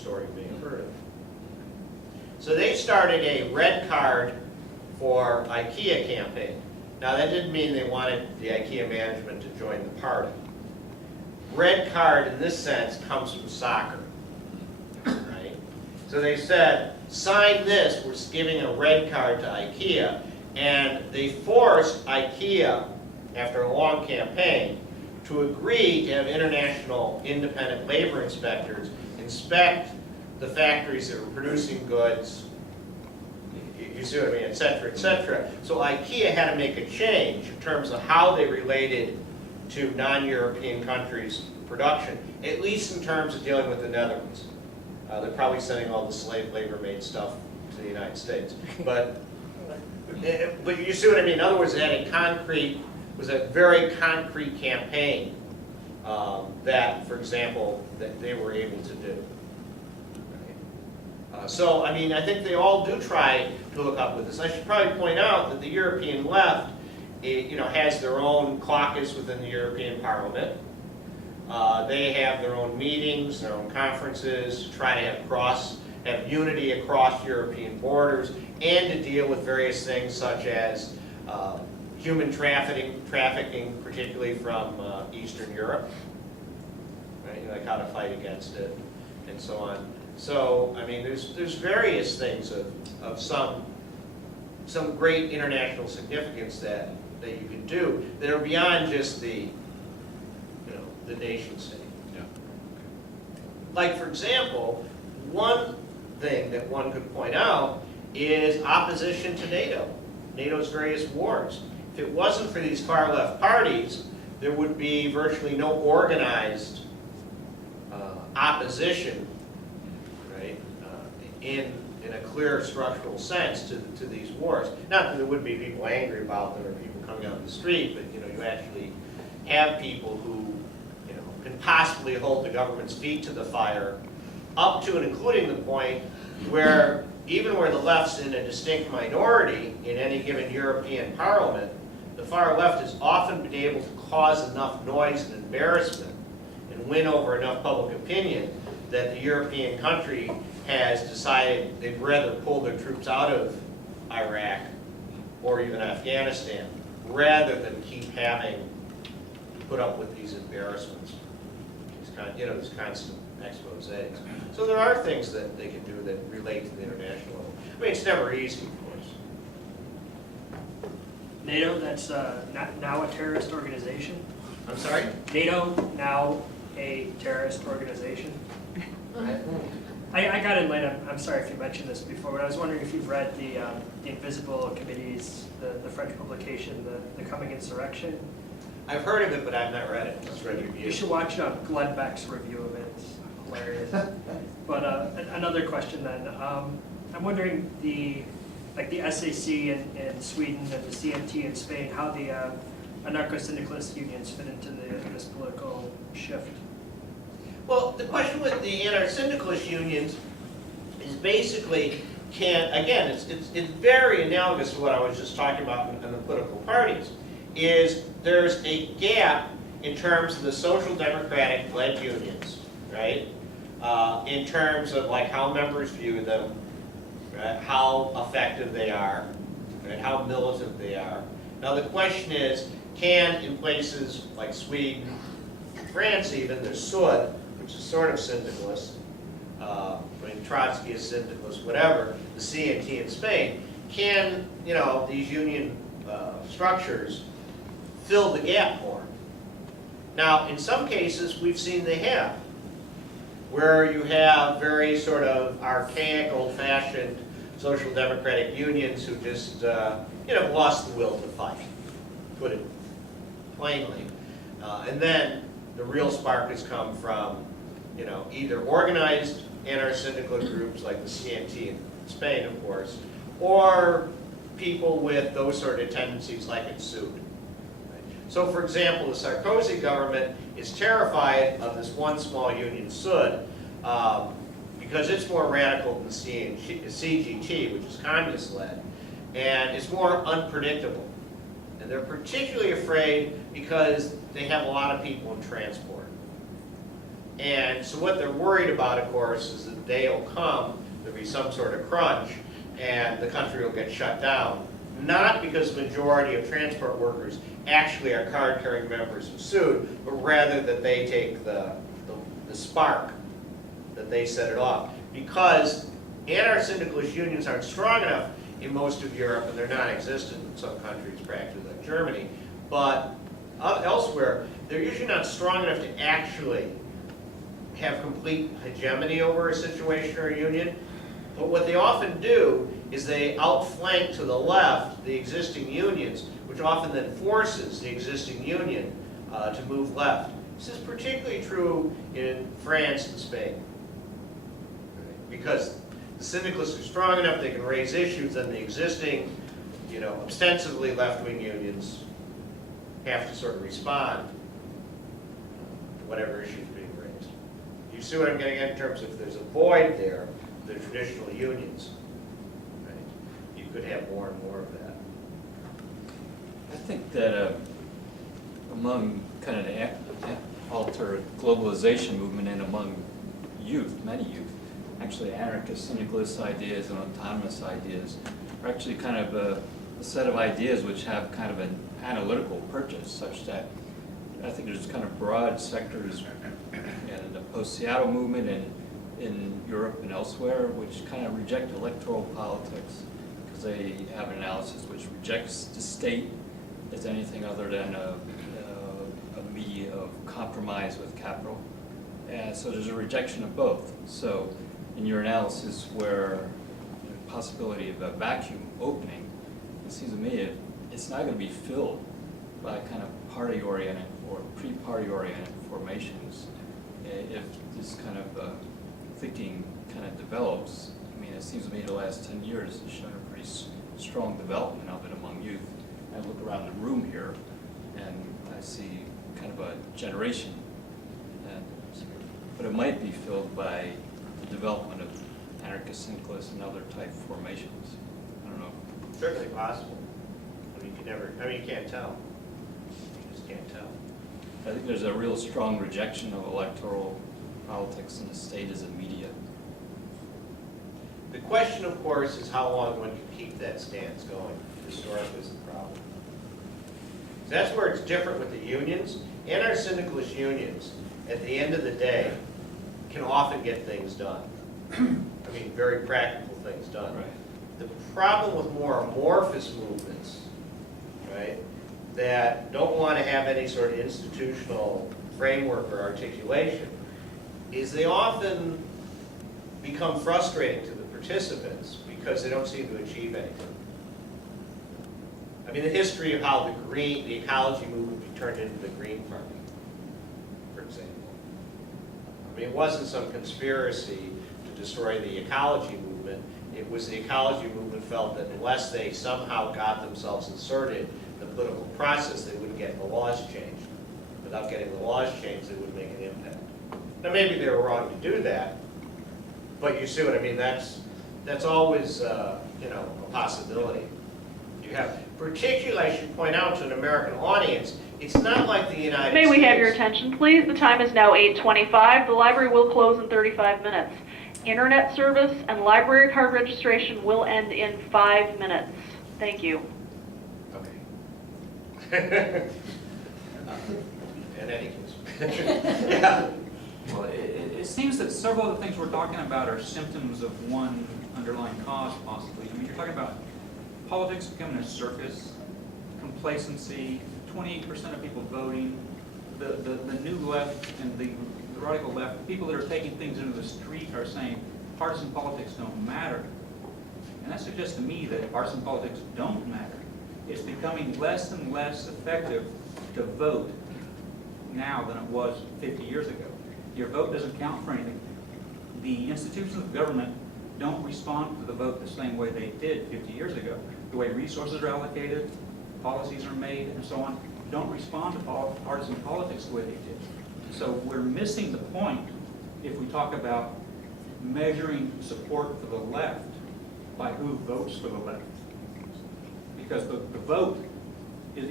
story you may have heard of. So they started a red card for IKEA campaign. Now that didn't mean they wanted the IKEA management to join the party. Red card in this sense comes from soccer, right? So they said, sign this, we're giving a red card to IKEA, and they forced IKEA, after a long campaign, to agree to have international independent labor inspectors inspect the factories that were producing goods, you see what I mean, et cetera, et cetera. So IKEA had to make a change in terms of how they related to non-European countries' production, at least in terms of dealing with the Netherlands. They're probably sending all the slave labor-made stuff to the United States. But you see what I mean? In other words, it had a concrete, was a very concrete campaign that, for example, that they were able to do. So, I mean, I think they all do try to look up with this. I should probably point out that the European left, has their own caucus within the European Parliament. They have their own meetings, their own conferences, to try to have unity across European borders, and to deal with various things such as human trafficking, particularly from Eastern Europe, right? Like how to fight against it, and so on. So, I mean, there's various things of some great international significance that you can do that are beyond just the nation state. Yeah. Like, for example, one thing that one could point out is opposition to NATO, NATO's various wars. If it wasn't for these far left parties, there would be virtually no organized opposition, right, in a clear structural sense to these wars. Not that there would be people angry about them or people coming out in the street, but you actually have people who can possibly hold the government's feet to the fire, up to and including the point where even where the left's in a distinct minority in any given European parliament, the far left has often been able to cause enough noise and embarrassment and win over enough public opinion that the European country has decided they'd rather pull their troops out of Iraq or even Afghanistan rather than keep having to put up with these embarrassments, these constant exposés. So there are things that they can do that relate to the international level. I mean, it's never easy, of course. NATO, that's now a terrorist organization. I'm sorry? NATO, now a terrorist organization. I got in late. I'm sorry if you mentioned this before, but I was wondering if you've read the Invisible Committee's, the French publication, The Coming Insurrection. I've heard of it, but I've not read it. Just read your review. You should watch Glenn Beck's review of it. It's hilarious. But another question then. I'm wondering the SAC in Sweden and the CNT in Spain, how the anarcho-syndicalist unions fit into this political shift. Well, the question with the anarcho-syndicalist unions is basically it's very analogous to what I was just talking about in the political parties, is there's a gap in terms of the social democratic-led unions, right? In terms of like how members view them, right? How effective they are, right? How militant they are. Now the question is, can in places like Sweden, France even, there's SUD, which is sort of syndicalist, Trotsky is syndicalist, whatever, the CNT in Spain, can these union structures fill the gap more? Now, in some cases, we've seen they have, where you have very sort of archaic, old-fashioned social democratic unions who just, lost the will to fight, put it plainly. And then the real spark has come from, either organized anarcho-syndicalist groups like the CNT in Spain, of course, or people with those sort of tendencies like in SUD. So, for example, the Sarkozy government is terrified of this one small union, SUD, because it's more radical than the CGT, which is communist-led, and it's more unpredictable. And they're particularly afraid because they have a lot of people in transport. And so what they're worried about, of course, is that the day will come, there'll be some sort of crunch, and the country will get shut down. Not because the majority of transport workers actually are card-carrying members who sued, but rather that they take the spark, that they set it off. Because anti-syndicalist unions aren't strong enough in most of Europe, and they're non-existent in some countries, practically like Germany, but elsewhere, they're usually not strong enough to actually have complete hegemony over a situation or a union. But what they often do is they outflank to the left the existing unions, which often then forces the existing union to move left. This is particularly true in France and Spain. Because the syndicalists are strong enough, they can raise issues, and the existing, ostensibly left-wing unions have to sort of respond to whatever issue is being raised. You see what I'm getting at in terms of if there's a void there, the traditional unions, right? You could have more and more of that. I think that among kind of the alter globalization movement and among youth, many youth, actually anarchist, syndicalist ideas and autonomous ideas are actually kind of a set of ideas which have kind of an analytical purchase, such that I think there's kind of broad sectors in the post-Seattle movement and in Europe and elsewhere which kind of reject electoral politics because they have an analysis which rejects the state as anything other than a media of compromise with capital. And so there's a rejection of both. So in your analysis where the possibility of a vacuum opening, it seems to me it's not going to be filled by kind of party-oriented or pre-party-oriented formations. If this kind of thinking kind of develops, I mean, it seems to me the last 10 years has shown a pretty strong development of it among youth. I look around the room here and I see kind of a generation, but it might be filled by the development of anarchist, syndicalist, and other type formations. I don't know. Certainly possible. I mean, you can't tell. You just can't tell. I think there's a real strong rejection of electoral politics and the state as a media. The question, of course, is how long one can keep that stance going. Historically is the problem. So that's where it's different with the unions. Anti-syndicalist unions, at the end of the day, can often get things done. I mean, very practical things done. Right. The problem with more amorphous movements, right, that don't want to have any sort of institutional framework or articulation, is they often become frustrating to the participants because they don't seem to achieve anything. I mean, the history of how the ecology movement turned into the Green Party, for example. I mean, it wasn't some conspiracy to destroy the ecology movement. It was the ecology movement felt that unless they somehow got themselves inserted in the political process, they wouldn't get the laws changed. Without getting the laws changed, they wouldn't make an impact. Now, maybe they were wrong to do that, but you see what I mean? That's always, a possibility. You have, particularly, I should point out to an American audience, it's not like the United States. May we have your attention, please? The time is now 8:25. The library will close in 35 minutes. Internet service and library card registration will end in 5 minutes. Thank you. Okay. In any case. Yeah. Well, it seems that several of the things we're talking about are symptoms of one underlying cause, possibly. I mean, you're talking about politics becoming a circus, complacency, 28% of people voting, the new left and the radical left, the people that are taking things into the street are saying partisan politics don't matter. And that suggests to me that partisan politics don't matter. It's becoming less and less effective to vote now than it was 50 years ago. Your vote doesn't count for anything. The institutions of government don't respond to the vote the same way they did 50 years ago. The way resources are allocated, policies are made, and so on, don't respond to partisan politics the way they did. So we're missing the point if we talk about measuring support for the left by who votes for the left. Because the vote is